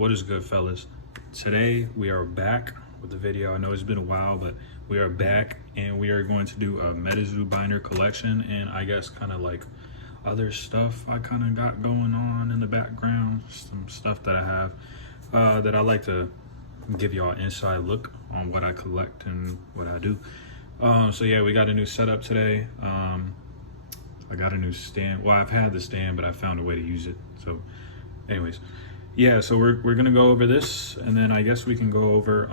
What is good, fellas? Today we are back with the video. I know it's been a while, but we are back and we are going to do a Metazoo Binder Collection, and I guess kind of like other stuff I kind of got going on in the background, some stuff that I have that I like to give y'all an inside look on what I collect and what I do. So yeah, we got a new setup today. I got a new stand. Well, I've had the stand, but I found a way to use it. So anyways, yeah, so we're gonna go over this, and then I guess we can go over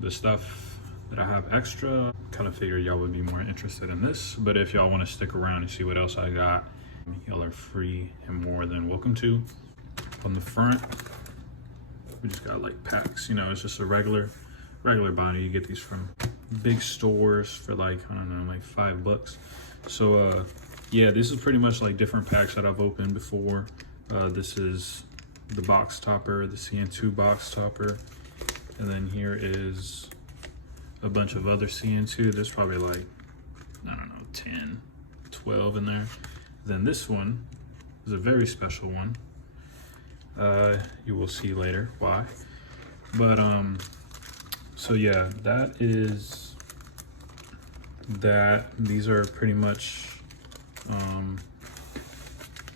the stuff that I have extra. Kind of figured y'all would be more interested in this, but if y'all want to stick around and see what else I got, y'all are free and more than welcome to. On the front, we just got like packs. You know, it's just a regular binder. You get these from big stores for like, I don't know, like $5. So yeah, this is pretty much like different packs that I've opened before. This is the box topper, the CN2 box topper, and then here is a bunch of other CN2. There's probably like, I don't know, 10, 12 in there. Then this one is a very special one. You will see later why. But so yeah, that is that. These are pretty much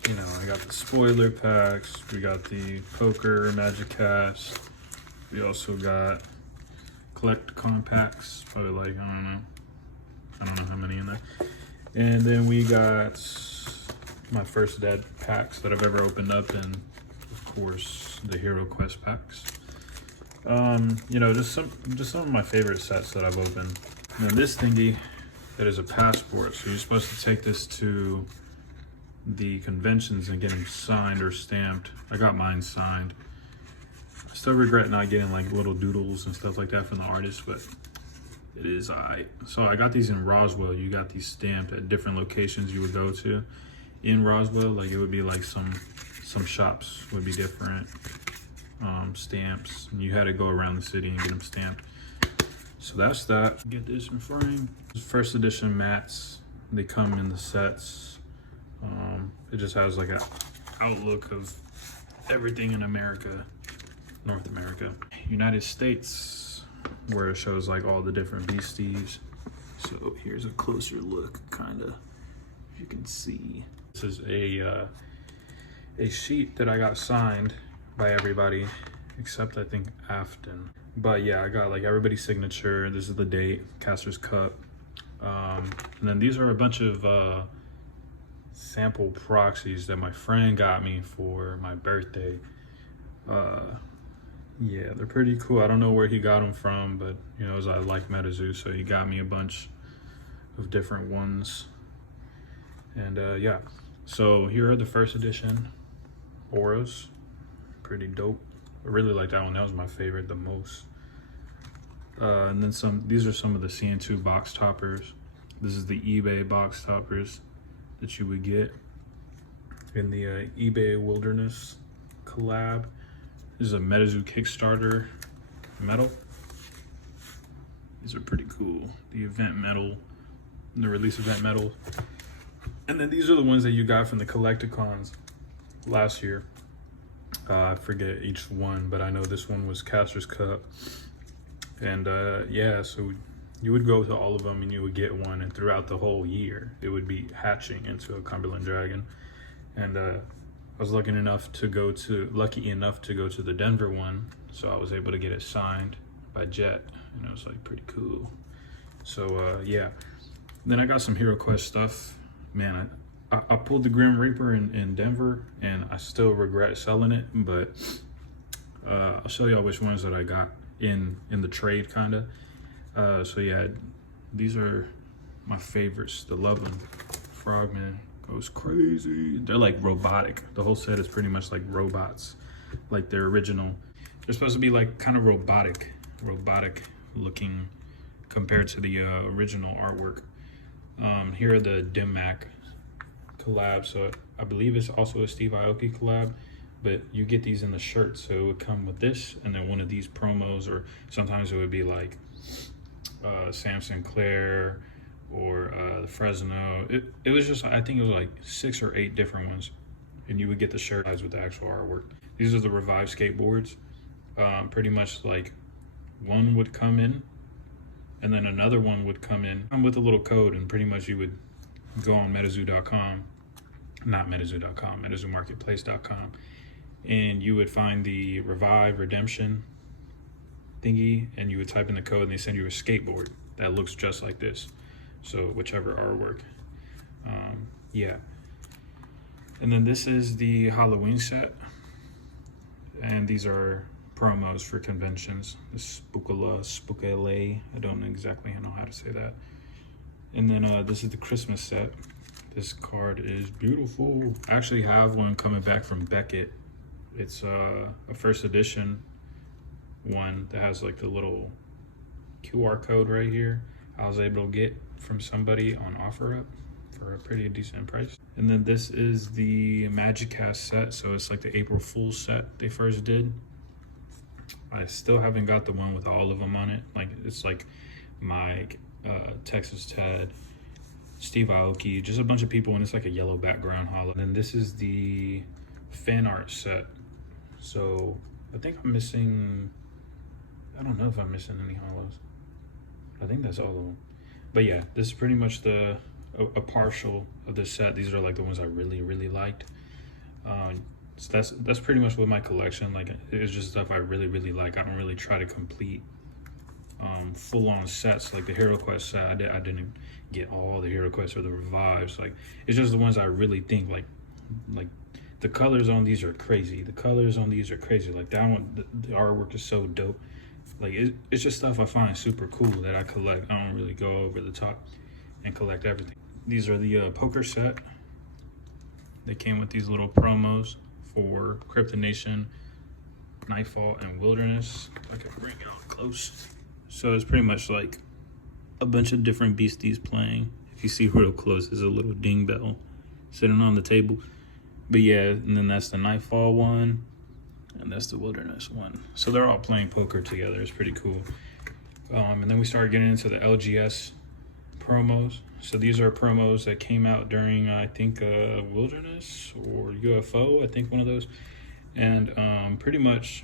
you know, I got the spoiler packs, we got the poker, magic cast, we also got collecticon packs, probably like, I don't know how many in there. And then we got my first dead packs that I've ever opened up, and of course the Hero Quest packs. You know, just some of my favorite sets that I've opened. And then this thingy, that is a passport. So you're supposed to take this to the conventions and get them signed or stamped. I got mine signed. I still regret not getting like little doodles and stuff like that from the artist, but it is alright. So I got these in Roswell. You got these stamped at different locations you would go to in Roswell. Like it would be like some shops would be different stamps, and you had to go around the city and get them stamped. So that's that. Get this in frame. First edition mats. They come in the sets. It just has like a outlook of everything in America, North America, United States, where it shows like all the different beasties. So here's a closer look, kind of, you can see. This is a sheet that I got signed by everybody except I think Afton. But yeah, I got like everybody's signature. This is the date, Caster's Cup. And then these are a bunch of sample proxies that my friend got me for my birthday. Yeah, they're pretty cool. I don't know where he got them from, but you know, as I like Metazoo, so he got me a bunch of different ones. And yeah, so here are the first edition auras. Pretty dope. I really like that one. That was my favorite the most. And then these are some of the CN2 box toppers. This is the eBay box toppers that you would get in the eBay Wilderness collab. This is a Metazoo Kickstarter medal. These are pretty cool. The event medal, the release event medal. And then these are the ones that you got from the Collecticons last year. I forget each one, but I know this one was Caster's Cup. And yeah, so you would go to all of them and you would get one, and throughout the whole year it would be hatching into a Cumberland Dragon. And I was lucky enough to go to the Denver one, so I was able to get it signed by Jet, and it was like pretty cool. So yeah, then I got some Hero Quest stuff. Man, I pulled the Grim Reaper in Denver, and I still regret selling it, but I'll show y'all which ones that I got in the trade, kind of. So yeah, these are my favorites. The Love Them Frogman goes crazy. They're like robotic. The whole set is pretty much like robots, like their original. They're supposed to be like kind of robotic looking compared to the original artwork. Here are the Dim Mak collab. So I believe it's also a Steve Aoki collab, but you get these in the shirt, so it would come with this and then one of these promos, or sometimes it would be like Sam Sinclair or the Fresno. It was just, I think it was like 6 or 8 different ones, and you would get the shirt with the actual artwork. These are the Revive skateboards. Pretty much like one would come in and then another one would come in with a little code, and pretty much you would go on metazoo.com, not metazoo.com, metazoomarketplace.com, and you would find the Revive redemption thingy, and you would type in the code and they send you a skateboard that looks just like this. So whichever artwork. Yeah. And then this is the Halloween set, and these are promos for conventions. The Spookele, I don't exactly know how to say that. And then this is the Christmas set. This card is beautiful. I actually have one coming back from Beckett. It's a first edition one that has like the little QR code right here. I was able to get from somebody on OfferUp for a pretty decent price. And then this is the Magic Cast set. So it's like the April Fool's set they first did. I still haven't got the one with all of them on it. Like it's like Mike, Texas Ted, Steve Aoki, just a bunch of people, and it's like a yellow background hollow. And then this is the fan art set. So I think I'm missing, I don't know if I'm missing any hollows. I think that's all of them. But yeah, this is pretty much a partial of this set. These are like the ones I really liked. So that's pretty much what my collection, like it's just stuff I really like. I don't really try to complete full-on sets like the Hero Quest set. I didn't get all the Hero Quests or the Revives. Like it's just the ones I really think like the colors on these are crazy. The colors on these are crazy. Like that one, the artwork is so dope. Like it's just stuff I find super cool that I collect. I don't really go over the top and collect everything. These are the poker set. They came with these little promos for Crypto Nation, Nightfall, and Wilderness. I can bring it out close. So it's pretty much like a bunch of different beasties playing. If you see real close, there's a little ding bell sitting on the table. But yeah, and then that's the Nightfall one, and that's the Wilderness one. So they're all playing poker together. It's pretty cool. And then we started getting into the LGS promos. So these are promos that came out during, I think, Wilderness or UFO, I think one of those. And pretty much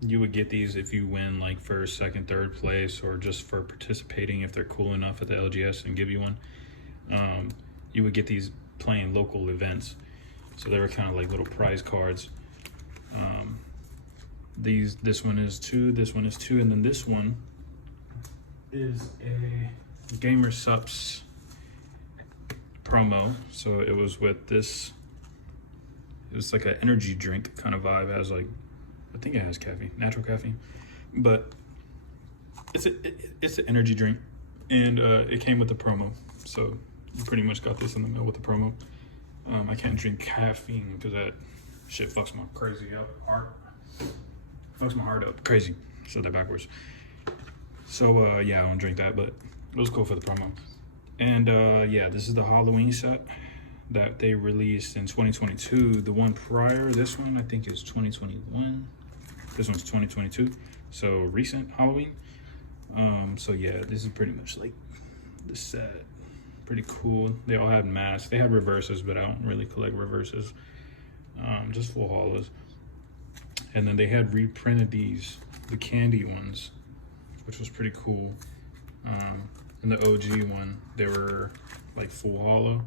you would get these if you win like first, second, third place, or just for participating if they're cool enough at the LGS and give you one. You would get these playing local events. So they were kind of like little prize cards. This one is 2, this one is 2, and then this one is a Gamer Sups promo. So it was with this, it was like an energy drink kind of vibe. It has like, I think it has caffeine, natural caffeine, but it's an energy drink, and it came with the promo. So you pretty much got this in the mail with the promo. I can't drink caffeine because that shit fucks my heart up crazy. So they're backwards. So yeah, I don't drink that, but it was cool for the promo. And yeah, this is the Halloween set that they released in 2022. The one prior, this one I think is 2021. This one's 2022. So recent Halloween. So yeah, this is pretty much like the set. Pretty cool. They all had masks. They had reverses, but I don't really collect reverses. Just full hollows. And then they had reprinted these, the candy ones, which was pretty cool. And the OG one, they were like full hollow.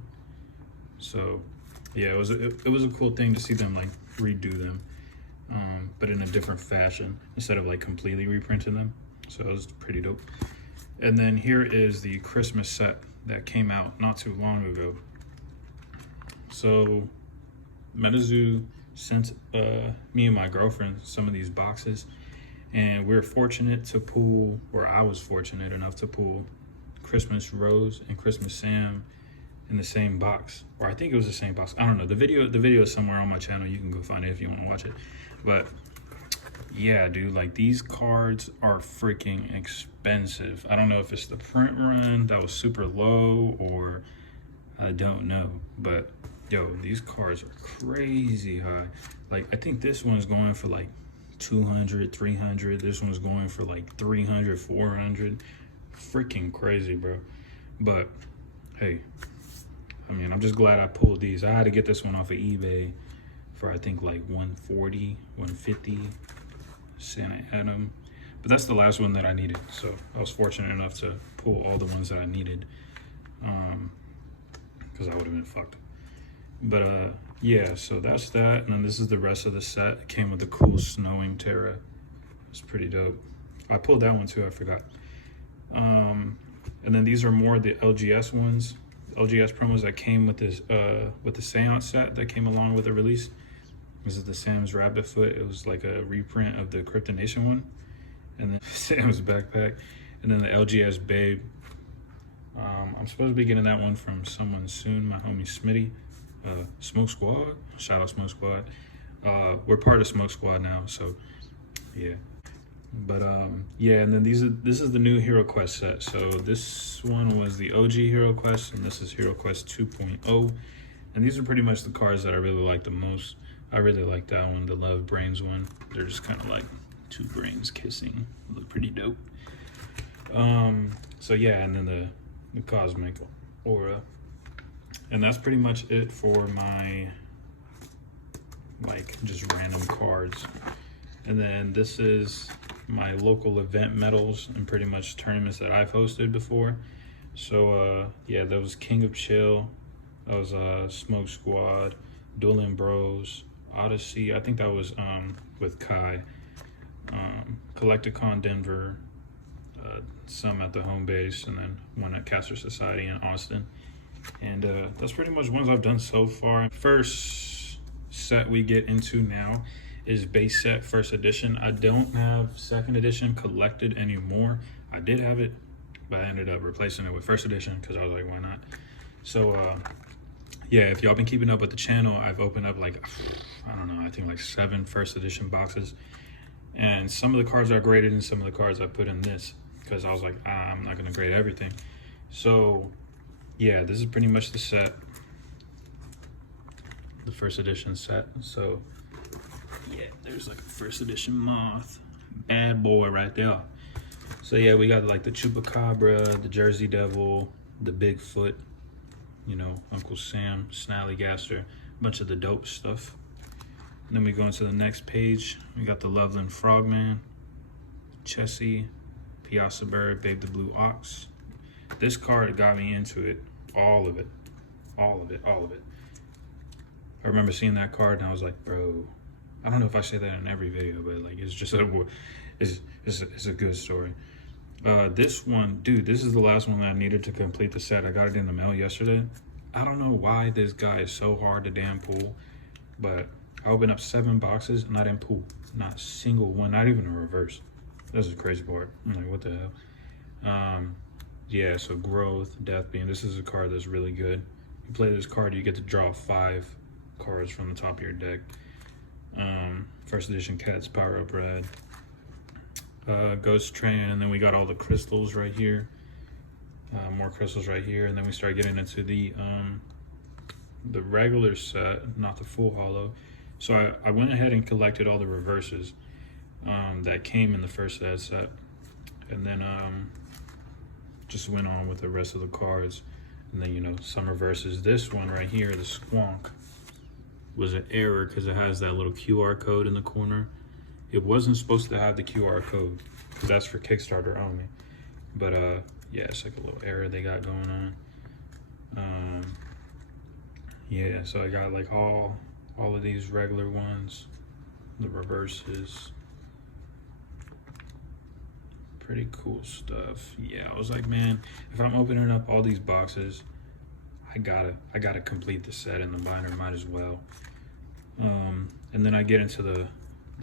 So yeah, it was a cool thing to see them like redo them, but in a different fashion instead of like completely reprinting them. So it was pretty dope. And then here is the Christmas set that came out not too long ago. So Metazoo sent me and my girlfriend some of these boxes, and we're fortunate to pull, or I was fortunate enough to pull Christmas Rose and Christmas Sam in the same box, or I think it was the same box. I don't know. The video is somewhere on my channel. You can go find it if you want to watch it. But yeah, dude, like these cards are freaking expensive. I don't know if it's the print run that was super low, or I don't know, but yo, these cards are crazy high. Like I think this one's going for like 200, 300. This one's going for like 300, 400. Freaking crazy, bro. But hey, I mean, I'm just glad I pulled these. I had to get this one off of eBay for I think like 140, 150 Santa Adam. But that's the last one that I needed. So I was fortunate enough to pull all the ones that I needed, because I would have been fucked. But yeah, so that's that. And then this is the rest of the set. It came with a cool snowing Terra. It's pretty dope. I pulled that one too, I forgot. And then these are more the LGS ones, LGS promos that came with this with the Seance set that came along with the release. This is the Sam's Rabbit Foot. It was like a reprint of the Crypto Nation one. And then Sam's backpack. And then the LGS Babe. I'm supposed to be getting that one from someone soon, my homie Smitty. Smoke Squad. Shout out Smoke Squad. We're part of Smoke Squad now, so yeah. But yeah, and then this is the new Hero Quest set. So this one was the OG Hero Quest, and this is Hero Quest 2.0. And these are pretty much the cards that I really like the most. I really like that one, the Love Brains one. They're just kind of like two brains kissing. Look pretty dope. So yeah, and then the Cosmic Aura. And that's pretty much it for my like just random cards. And then this is my local event medals and pretty much tournaments that I've hosted before. So yeah, that was King of Chill, that was Smoke Squad, Dueling Bros, Odyssey, I think that was with Kai, Collecticon Denver, some at the home base, and then one at Caster Society in Austin. And that's pretty much ones I've done so far. First set we get into now is base set first edition. I don't have second edition collected anymore. I did have it, but I ended up replacing it with first edition because I was like, why not? So yeah, if y'all been keeping up with the channel, I've opened up like, I don't know, I think like 7 first edition boxes. And some of the cards are graded and some of the cards I put in this because I was like, I'm not gonna grade everything. So yeah, this is pretty much the set, the first edition set. So yeah, there's like a first edition Moth, bad boy right there. So yeah, we got like the Chupacabra, the Jersey Devil, the Bigfoot, you know, Uncle Sam, Snallygaster, a bunch of the dope stuff. And then we go into the next page. We got the Loveland Frogman, Chessie, Piazza Bird, Babe the Blue Ox. This card got me into it, all of it. I remember seeing that card and I was like, bro, I don't know if I say that in every video, but like it's just it's a good story. This one, dude, this is the last one that I needed to complete the set. I got it in the mail yesterday. I don't know why this guy is so hard to damn pull, but I opened up 7 boxes and I didn't pull not a single one, not even a reverse. That's the crazy part. I'm like, what the hell? Yeah, so Growth, Death Beam. This is a card that's really good. You play this card, you get to draw 5 cards from the top of your deck. First edition Cats, Power Up Red, Ghost Train, and then we got all the crystals right here. More crystals right here, and then we start getting into the regular set, not the full holo. So I went ahead and collected all the reverses that came in the first set, and then just went on with the rest of the cards. And then, you know, some reverses. This one right here, the Squonk, was an error because it has that little QR code in the corner. It wasn't supposed to have the QR code because that's for Kickstarter only. But yeah, it's like a little error they got going on. Yeah, so I got like all of these regular ones, the reverses. Pretty cool stuff. Yeah, I was like, man, if I'm opening up all these boxes, I gotta complete the set in the binder, might as well. And then I get into the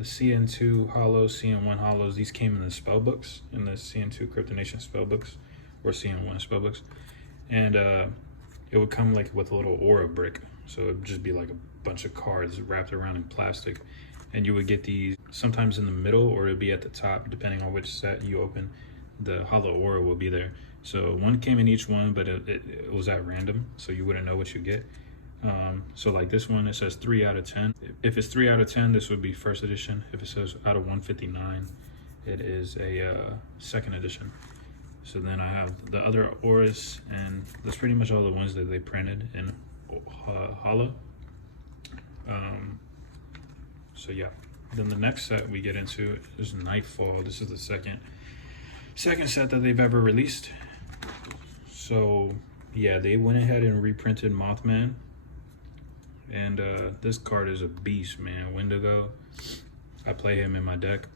CN2 holos, CN1 holos. These came in the spell books, in the CN2 Crypto Nation spell books, or CN1 spell books. And it would come like with a little aura brick. So it would just be like a bunch of cards wrapped around in plastic. And you would get these sometimes in the middle, or it'd be at the top, depending on which set you open. The holo aura will be there. So one came in each one, but it was at random, so you wouldn't know what you get. So like this one, it says 3 out of 10. If it's 3 out of 10, this would be first edition. If it says out of 159, it is a second edition. So then I have the other auras, and that's pretty much all the ones that they printed in holo. So yeah. Then the next set we get into is Nightfall. This is the second set that they've ever released. So yeah, they went ahead and reprinted Mothman. And this card is a beast, man. Wendigo. I play him in my deck.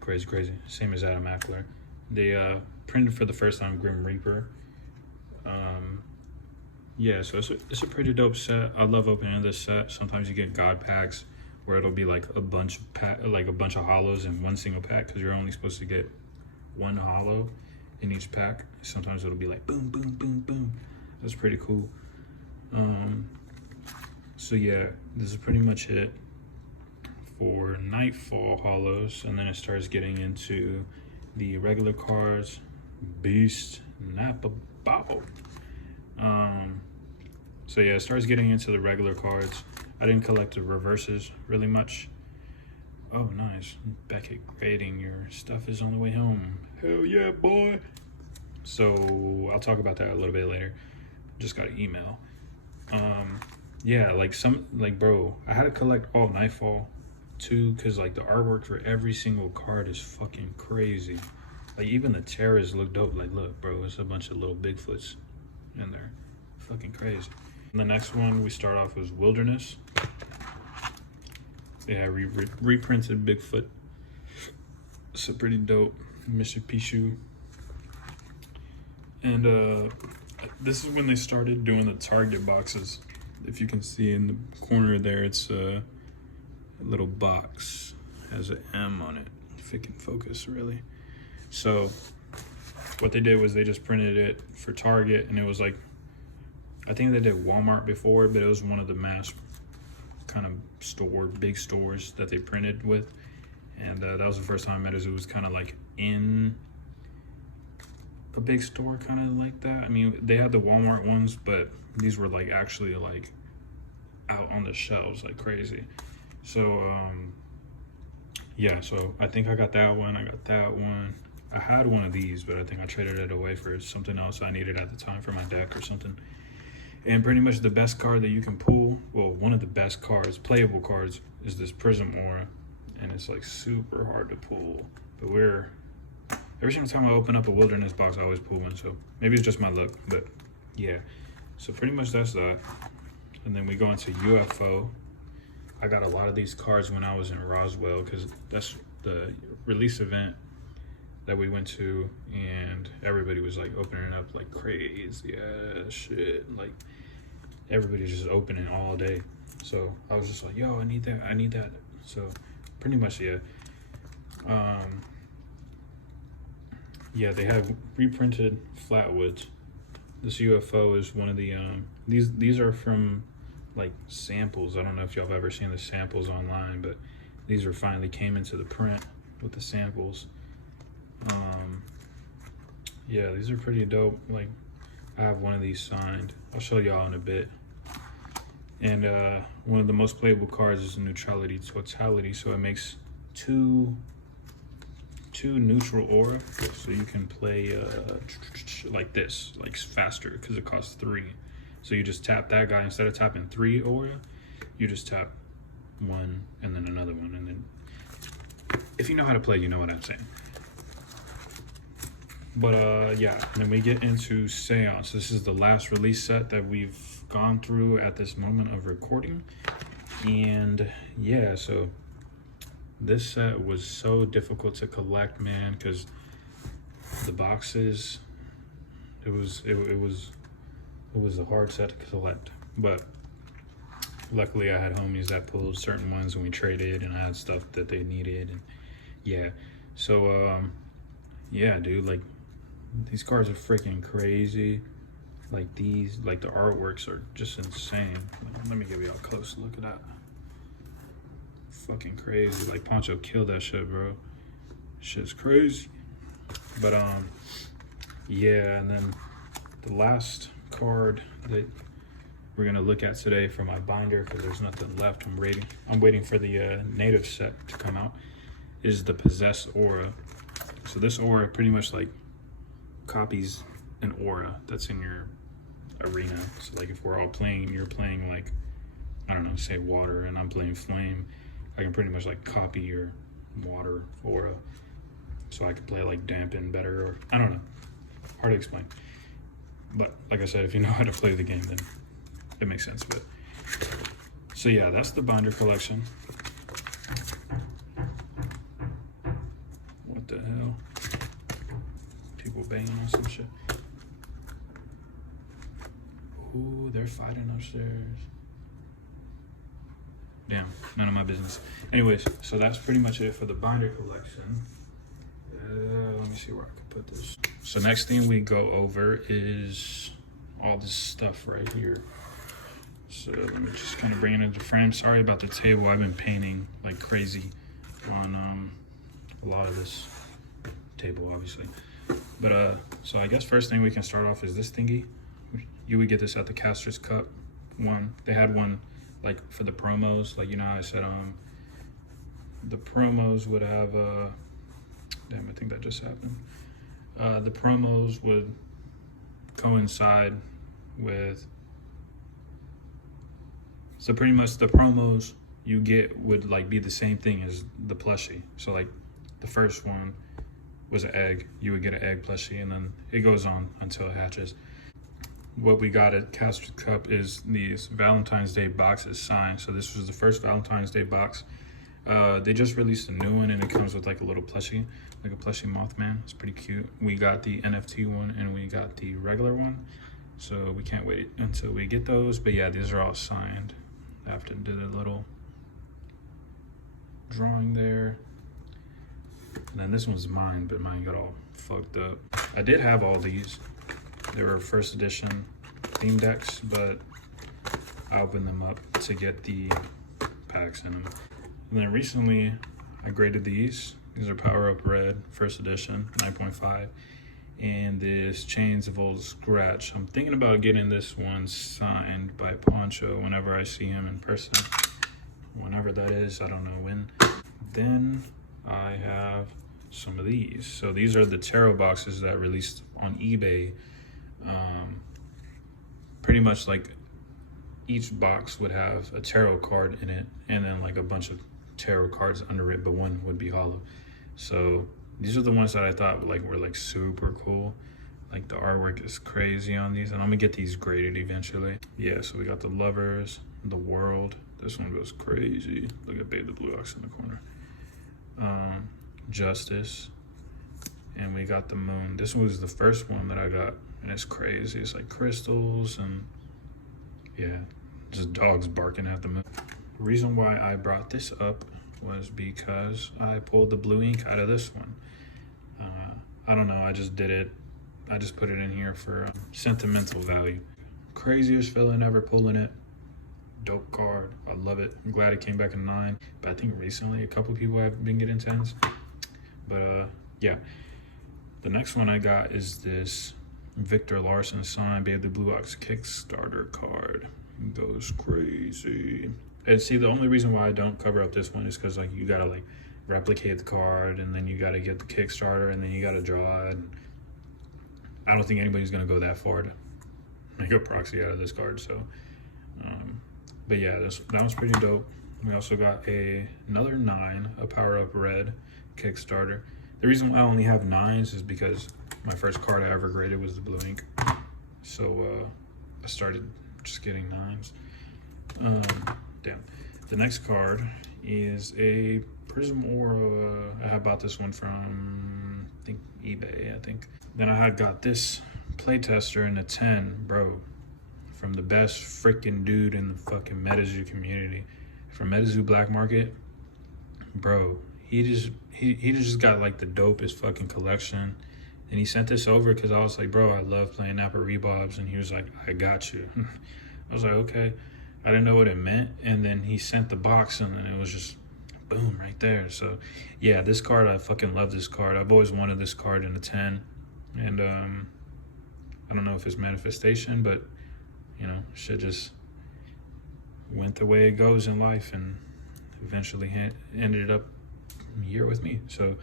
Crazy. Same as Adam Ackler. They printed for the first time Grim Reaper. Yeah, so it's a pretty dope set. I love opening this set. Sometimes you get God packs where it'll be like a bunch of hollows in one single pack, because you're only supposed to get one hollow in each pack. Sometimes it'll be like boom, boom, boom, boom. That's pretty cool. So yeah, this is pretty much it for Nightfall hollows, and then it starts getting into the regular cards. Beast, Napa Bow. So yeah, it starts getting into the regular cards. I didn't collect the reverses really much. Oh, nice. Beckett grading, your stuff is on the way home. Hell yeah, boy. So I'll talk about that a little bit later. Just got an email. Yeah, bro, I had to collect all Nightfall too, because like the artwork for every single card is fucking crazy. Like even the terrors look dope. Like look, bro, it's a bunch of little Bigfoots in there. Fucking crazy. And the next one we start off with Wilderness. Yeah, reprinted Bigfoot. It's a pretty dope Mr. Pichu. And this is when they started doing the Target boxes. If you can see in the corner there, it's a little box. It has an M on it. If it can focus, really. So what they did was they just printed it for Target, and it was like, I think they did Walmart before, but it was one of the mass kind of big stores that they printed with. And that was the first time Metazoo was kind of like in a big store kind of like that. I mean, they had the Walmart ones, but these were like actually like out on the shelves like crazy. So yeah, so I think I got that one. I had one of these, but I think I traded it away for something else I needed at the time for my deck or something. And pretty much the best card that you can pull, well, one of the best cards, playable cards, is this Prism Aura. And it's like super hard to pull. But every single time I open up a Wilderness box, I always pull one. So maybe it's just my luck, but yeah. So pretty much that's that. And then we go into UFO. I got a lot of these cards when I was in Roswell, because that's the release event that we went to, and everybody was like opening up like crazy ass shit. Like everybody's just opening all day. So I was just like, yo, I need that. So pretty much, yeah. Yeah, they have reprinted Flatwoods. This UFO is one of the these are from like samples. I don't know if y'all have ever seen the samples online, but these finally came into the print with the samples. Yeah, these are pretty dope. Like I have one of these signed. I'll show y'all in a bit. And one of the most playable cards is Neutrality Totality, so it makes two neutral aura, so you can play like this, like faster, because it costs 3. So you just tap that guy. Instead of tapping 3 aura, you just tap 1 and then another one, and then if you know how to play, you know what I'm saying. But yeah, and then we get into Seance. This is the last release set that we've gone through at this moment of recording. And yeah, so this set was so difficult to collect, man, because the boxes, it was a hard set to collect. But luckily I had homies that pulled certain ones and we traded, and I had stuff that they needed. And yeah, so yeah, dude, like these cards are freaking crazy. Like these, like the artworks are just insane. Let me give y'all a close look at that. Fucking crazy. Like Poncho killed that shit, bro. Shit's crazy. But yeah, and then the last card that we're gonna look at today for my binder, because there's nothing left. I'm waiting for the native set to come out, is the Possess Aura. So this aura pretty much like copies an aura that's in your arena. So like if we're all playing, you're playing like, I don't know, say water, and I'm playing flame, I can pretty much like copy your water aura, so I could play like dampen better, or I don't know, hard to explain. But like I said, if you know how to play the game, then it makes sense. But so yeah, that's the binder collection. What the hell? People banging on some shit. Ooh, they're fighting upstairs. Damn, none of my business. Anyways, so that's pretty much it for the binder collection. Let me see where I can put this. So next thing we go over is all this stuff right here. So let me just kind of bring it into frame. Sorry about the table. I've been painting like crazy on a lot of this table, obviously. But so I guess first thing we can start off is this thingy. You would get this at the Caster's Cup one. They had one like for the promos, like, you know how I said the promos would have damn, I think that just happened. The promos would coincide with, so pretty much the promos you get would like be the same thing as the plushie. So like the first one was an egg, you would get an egg plushie, and then it goes on until it hatches. What we got at Caster's Cup is these Valentine's Day boxes signed. So this was the first Valentine's Day box. They just released a new one, and it comes with like a little plushie, like a plushie Mothman. It's pretty cute. We got the NFT one and we got the regular one. So we can't wait until we get those. But yeah, these are all signed. I have to do a little drawing there. And then this one's mine, but mine got all fucked up. I did have all these. They were first edition theme decks, but I opened them up to get the packs in them. And then recently I graded these. These are Power Up Red, first edition, 9.5. And this Chains of Old Scratch. I'm thinking about getting this one signed by Poncho whenever I see him in person. Whenever that is, I don't know when. Then I have some of these. So these are the tarot boxes that released on eBay. Pretty much like each box would have a tarot card in it, and then like a bunch of tarot cards under it, but one would be hollow. So these are the ones that I thought like were like super cool. Like the artwork is crazy on these, and I'm gonna get these graded eventually. Yeah, so we got the Lovers, the World. This one goes crazy. Look at Babe the Blue Ox in the corner. Justice, and we got the Moon. This one was the first one that I got, and it's crazy. It's like crystals and yeah, just dogs barking at the moon. The reason why I brought this up was because I pulled the blue ink out of this one. I don't know, I just did it. I just put it in here for sentimental value. Craziest feeling ever pulling it. Dope card, I love it. I'm glad it came back in 9, but I think recently a couple people have been getting 10s. But yeah, the next one I got is this Victor Larson signed Babe the Blue Ox Kickstarter card. It goes crazy. And see, the only reason why I don't cover up this one is because like you gotta like replicate the card, and then you gotta get the Kickstarter, and then you gotta draw it. I don't think anybody's gonna go that far to make a proxy out of this card. So but yeah, that was pretty dope. We also got another 9, a Power Up Red Kickstarter. The reason why I only have 9s is because my first card I ever graded was the blue ink. So I started just getting 9s. Damn. The next card is a Prism Aura. I had bought this one from, I think, eBay, I think. Then I had got this playtester in a 10, bro, from the best freaking dude in the fucking Metazoo community. From Metazoo Black Market, bro, he just got like the dopest fucking collection. And he sent this over because I was like, bro, I love playing Napa Rebobs. And he was like, I got you. I was like, okay. I didn't know what it meant. And then he sent the box, and then it was just boom right there. So yeah, this card, I fucking love this card. I've always wanted this card in a 10. And I don't know if it's manifestation, but you know, shit just went the way it goes in life, and eventually ended up here with me. So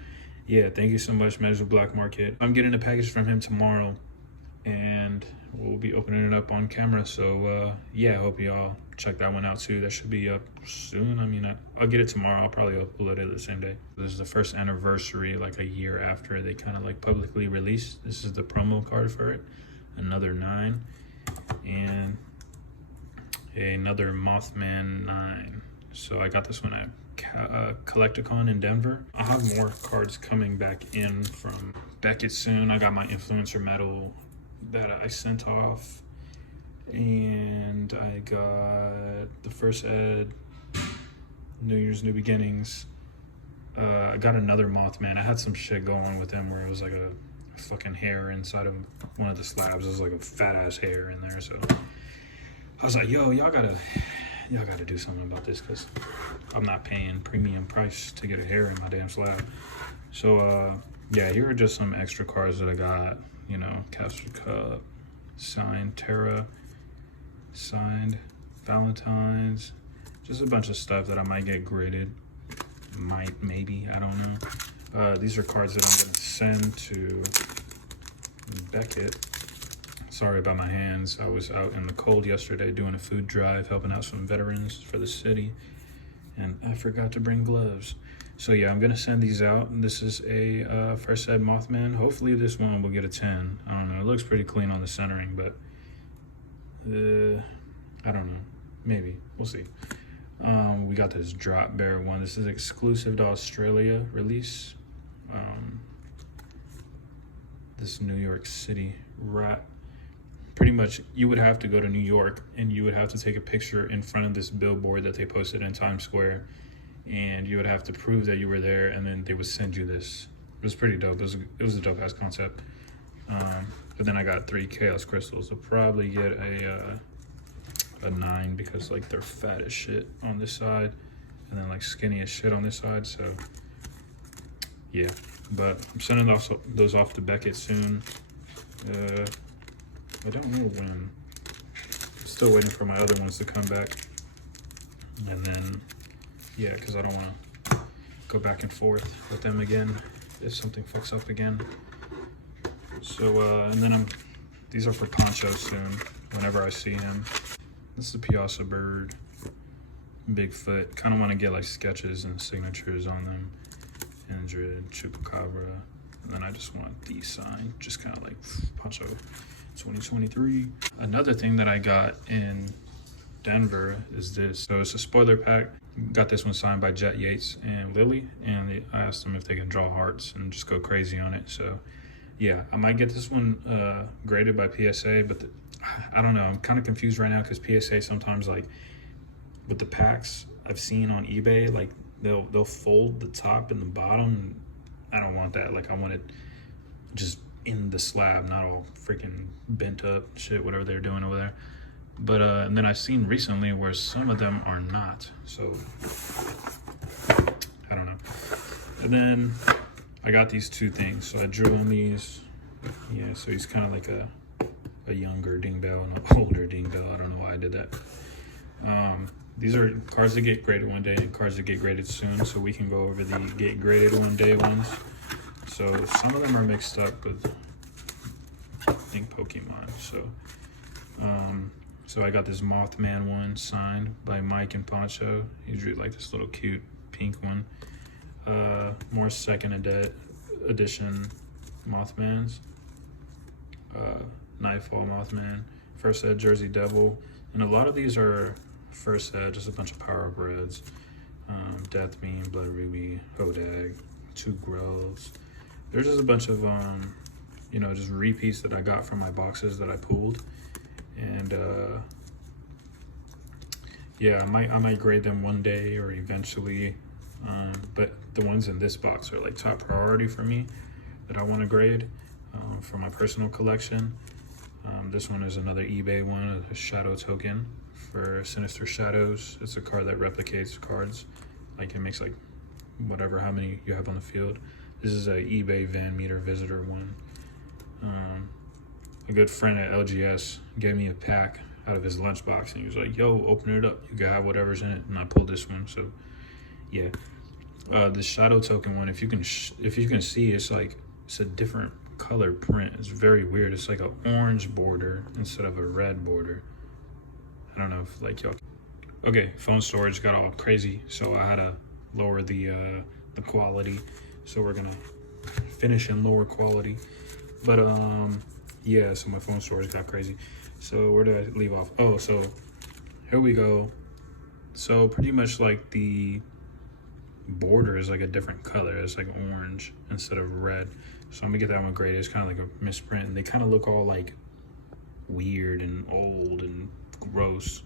yeah, thank you so much, Metazoo Black Market. I'm getting a package from him tomorrow. and we'll be opening it up on camera. So yeah, I hope y'all check that one out too. That should be up soon. I mean, I'll get it tomorrow. I'll probably upload it the same day. This is the first anniversary, like a year after they kind of like publicly released. This is the promo card for it. Another 9 and another Mothman 9. So I got this one at Collecticon in Denver. I'll have more cards coming back in from Beckett soon. I got my influencer medal that I sent off, and I got the First Ed New Year's New Beginnings. I got another Mothman. I had some shit going with them where it was like a fucking hair inside of one of the slabs. It was like a fat ass hair in there. So I was like, yo, y'all gotta do something about this, because I'm not paying premium price to get a hair in my damn slab. So yeah, here are just some extra cards that I got. You know, Castor Cup, signed Terra, signed Valentine's, just a bunch of stuff that I might get graded. Maybe, I don't know. These are cards that I'm gonna send to Beckett. Sorry about my hands. I was out in the cold yesterday doing a food drive, helping out some veterans for the city, and I forgot to bring gloves. So yeah, I'm gonna send these out. This is a First Ed Mothman. Hopefully this one will get a 10. I don't know. It looks pretty clean on the centering, but I don't know. Maybe. We'll see. We got this Drop Bear one. This is exclusive to Australia release. This New York City rat. Pretty much, you would have to go to New York and you would have to take a picture in front of this billboard that they posted in Times Square, and you would have to prove that you were there, and then they would send you this. It was pretty dope. It was a dope ass concept. But then I got 3 Chaos Crystals. I'll probably get a 9 because like they're fat as shit on this side, and then like skinny as shit on this side. So yeah, but I'm sending those off to Beckett soon. I don't know when. I'm still waiting for my other ones to come back. And then, yeah, because I don't want to go back and forth with them again if something fucks up again. So, and then these are for Poncho soon, whenever I see him. This is a Piazza bird, Bigfoot. Kind of want to get like sketches and signatures on them. Indrid, Chupacabra. And then I just want these signed, just kind of like Poncho 2023. Another thing that I got in Denver is this. So it's a spoiler pack. Got this one signed by Jet Yates and Lily, and I asked them if they can draw hearts and just go crazy on it. So yeah, I might get this one graded by PSA, but I don't know. I'm kind of confused right now because PSA sometimes, like with the packs I've seen on eBay, like they'll fold the top and the bottom. I don't want that. Like I want it just in the slab, not all freaking bent up shit, whatever they're doing over there. But and then I've seen recently where some of them are not, so I don't know. And then I got these 2 things. So I drew on these. Yeah, so he's kind of like a younger Dingbell and an older Dingbell. I don't know why I did that. These are cards that get graded one day and cards that get graded soon, so we can go over the get graded one day ones. So some of them are mixed up with, I think, Pokemon. So I got this Mothman one signed by Mike and Poncho. He drew like this little cute pink one. More second edition Mothmans. Nightfall Mothman, First Ed Jersey Devil, and a lot of these are First Ed, just a bunch of power-up reds. Death Beam, Blood Ruby, Hodag, 2 Groves. There's just a bunch of you know, just repeats that I got from my boxes that I pulled, and yeah, I might grade them one day or eventually, but the ones in this box are like top priority for me that I want to grade for my personal collection. This one is another eBay one, a shadow token for Sinister Shadows. It's a card that replicates cards, like it makes like whatever, how many you have on the field. This is a eBay Van Meter Visitor one. A good friend at LGS gave me a pack out of his lunchbox, and he was like, yo, open it up, you can have whatever's in it. And I pulled this one. So yeah, the shadow token one, if you can see, it's like, it's a different color print. It's very weird. It's like an orange border instead of a red border. I don't know if like y'all. Okay, phone storage got all crazy, so I had to lower the quality. So we're gonna finish in lower quality. But yeah, so my phone storage got crazy. So where did I leave off? Oh, so here we go. So pretty much like the border is like a different color. It's like orange instead of red. So I'm gonna get that one graded. It's kind of like a misprint, and they kind of look all like weird and old and gross.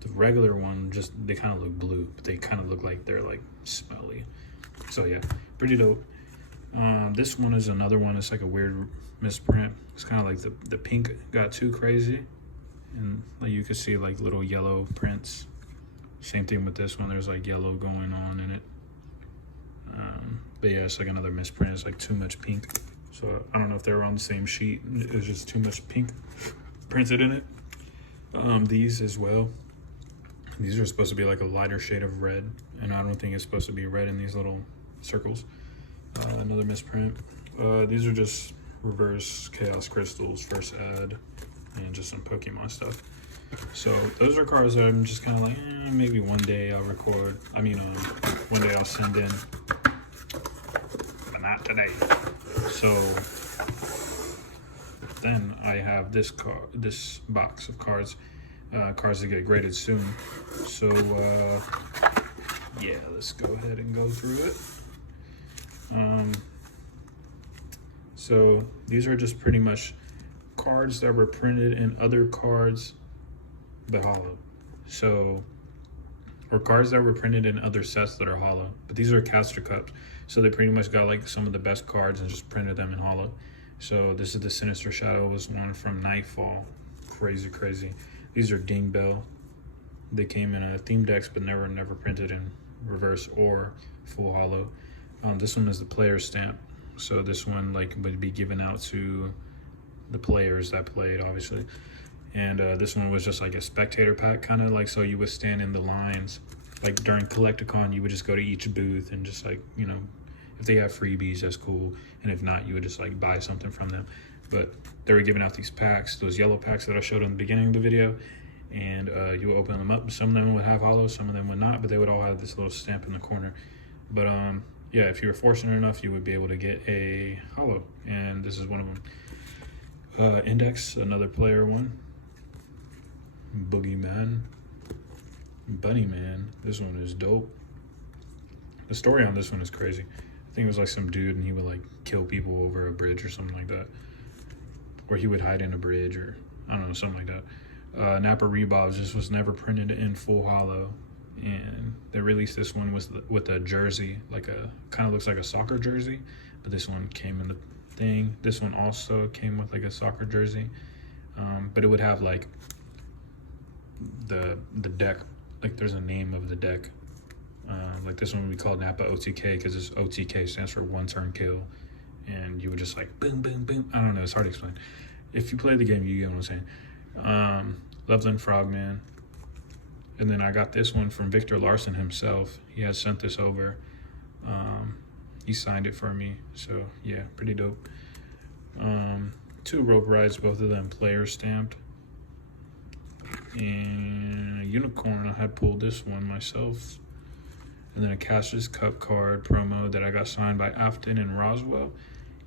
The regular one, just they kind of look blue, but they kind of look like they're like smelly. So yeah, pretty dope. This one is another one. It's like a weird misprint. It's kind of like the pink got too crazy, and like you could see like little yellow prints. Same thing with this one. There's like yellow going on in it. But yeah, it's like another misprint. It's like too much pink. So I don't know if they were on the same sheet. It was just too much pink printed in it. These as well. These are supposed to be like a lighter shade of red, and I don't think it's supposed to be red in these little circles. Another misprint. These are just reverse chaos crystals, first ad, and just some Pokemon stuff. So those are cards that I'm just kind of like, maybe one day I'll record. I mean, one day I'll send in, but not today. So then I have this box of cards, cards that get graded soon. So yeah, let's go ahead and go through it. So these are just pretty much cards that were printed in other cards but hollow. So, or cards that were printed in other sets that are hollow. But these are caster cups. So they pretty much got like some of the best cards and just printed them in hollow. So this is the Sinister Shadows one from Nightfall. Crazy, crazy. These are Ding Bell. They came in theme decks but never printed in reverse or full hollow. This one is the player stamp. So this one like would be given out to the players that played, obviously. And this one was just like a spectator pack, kind of like, so you would stand in the lines. Like during Collecticon, you would just go to each booth and just like, you know, if they have freebies, that's cool. And if not, you would just like buy something from them. But they were giving out these packs, those yellow packs that I showed in the beginning of the video. And you would open them up. Some of them would have hollow, some of them would not, but they would all have this little stamp in the corner. But yeah, if you were fortunate enough, you would be able to get a hollow. And this is one of them. Index, another player one. Boogeyman, Bunny Man. This one is dope. The story on this one is crazy. I think it was like some dude and he would like kill people over a bridge or something like that. Or he would hide in a bridge, or I don't know, something like that. Napa Rebobs, this was never printed in full hollow. And they released this one with a jersey, like a, kind of looks like a soccer jersey. But this one came in the thing. This one also came with like a soccer jersey. But it would have like the deck, like there's a name of the deck. Like this one would be called Napa OTK because this OTK stands for one turn kill, and you would just like boom boom boom. I don't know, it's hard to explain. If you play the game, you get what I'm saying. Loveland Frogman. And then I got this one from Victor Larson himself. He has sent this over. He signed it for me, so yeah, pretty dope. 2 rope rides, both of them player stamped. And a unicorn, I had pulled this one myself. And then a Cassius Cup card promo that I got signed by Afton and Roswell.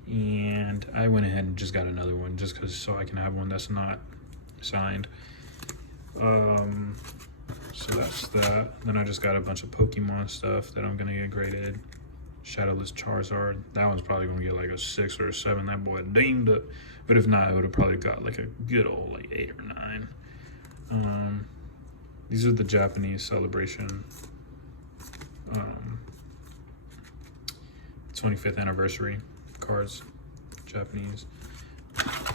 And I went ahead and just got another one just because, so I can have one that's not signed. So that's that. Then I just got a bunch of Pokemon stuff that I'm gonna get graded. Shadowless Charizard. That one's probably gonna get like a 6 or a 7. That boy dinged up. But if not, I would have probably got like a good old like 8 or 9. These are the Japanese celebration 25th anniversary cards, Japanese.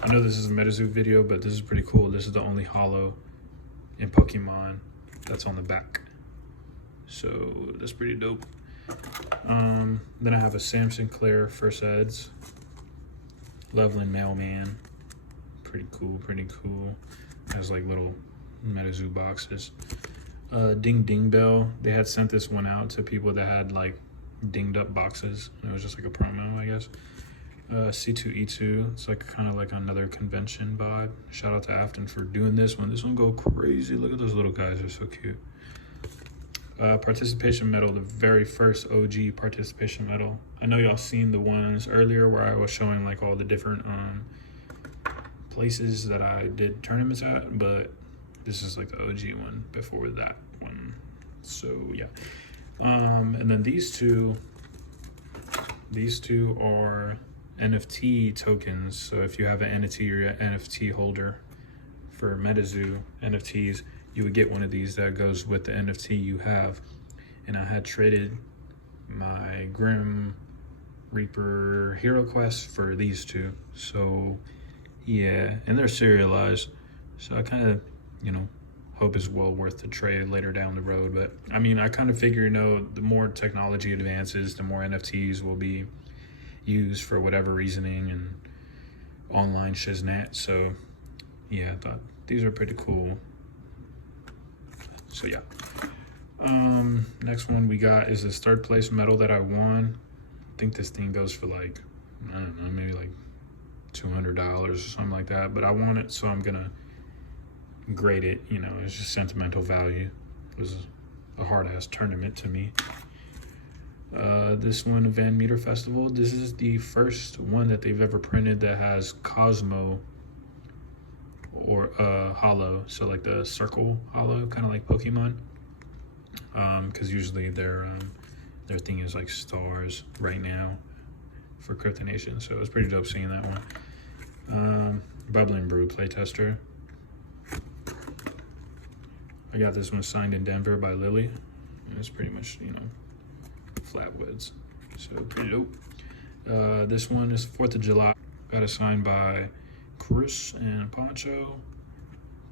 I know this is a Metazoo video, but this is pretty cool. This is the only hollow in Pokemon that's on the back, so that's pretty dope. Then I have a Sam Sinclair first eds, Loveland Mailman. Pretty cool, pretty cool. It has like little Metazoo boxes. Ding Ding Bell, they had sent this one out to people that had like dinged up boxes. It was just like a promo, I guess. C2E2. It's like kind of like another convention vibe. Shout out to Afton for doing this one. This one go crazy. Look at those little guys, they're so cute. Participation medal, the very first OG participation medal. I know y'all seen the ones earlier where I was showing like all the different places that I did tournaments at, but this is like the OG one before that one. So yeah. And then these two are NFT tokens. So if you have an NFT or an NFT holder for Metazoo NFTs, you would get one of these that goes with the NFT you have. And I had traded my Grim Reaper Hero Quest for these two. So yeah, and they're serialized. So I kind of, you know, hope it's well worth the trade later down the road. But I mean, I kind of figure, you know, the more technology advances, the more NFTs will be used for whatever reasoning and online shiznat. So yeah, I thought these are pretty cool. So yeah. Next one we got is this third place medal that I won. I think this thing goes for like, I don't know, maybe like $200 or something like that. But I won it, so I'm gonna grade it. You know, it's just sentimental value. It was a hard-ass tournament to me. This one, Van Meter Festival. This is the first one that they've ever printed that has Cosmo or hollow, so like the circle hollow, kind of like Pokemon. Because usually their thing is like stars right now for Crypto Nation, so it was pretty dope seeing that one. Bubbling Brew playtester. I got this one signed in Denver by Lily. And it's pretty much, you know, flatwoods, so pretty dope. This one is 4th of July. Got it signed by Chris and Poncho.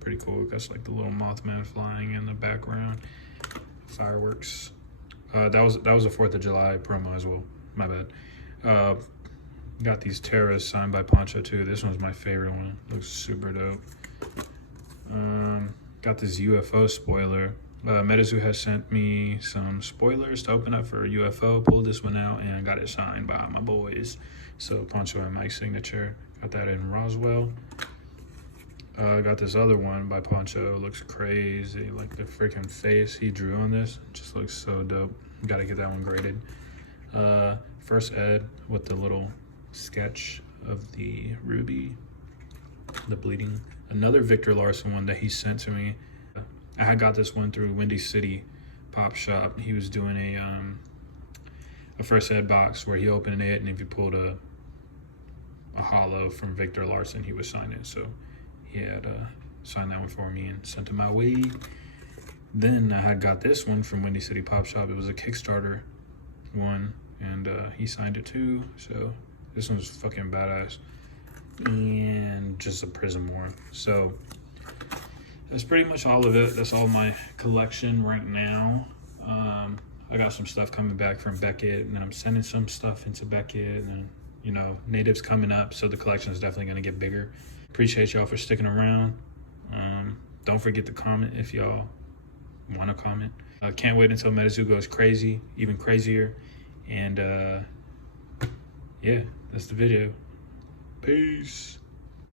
Pretty cool. Got like the little Mothman flying in the background. Fireworks. That was a 4th of July promo as well. My bad. Got these Terras signed by Poncho too. This one's my favorite one. Looks super dope. Got this UFO spoiler. Metazoo has sent me some spoilers to open up for UFO. Pulled this one out and got it signed by my boys. So Poncho and Mike's signature. Got that in Roswell. Got this other one by Poncho. Looks crazy. Like the freaking face he drew on this just looks so dope. Gotta get that one graded. First Ed with the little sketch of the ruby, the bleeding. Another Victor Larson one that he sent to me. I had got this one through Windy City Pop Shop. He was doing a First Ed box where he opened it, and if you pulled a hollow from Victor Larson, he would sign it. So he had signed that one for me and sent it my way. Then I had got this one from Windy City Pop Shop. It was a Kickstarter one, and he signed it too. So this one's fucking badass. And just a Prism one. So that's pretty much all of it. That's all my collection right now. I got some stuff coming back from Beckett, and I'm sending some stuff into Beckett, and you know, Native's coming up, so the collection is definitely going to get bigger. Appreciate y'all for sticking around. Don't forget to comment if y'all want to comment. I can't wait until Metazoo goes crazy, even crazier. And yeah, that's the video. Peace.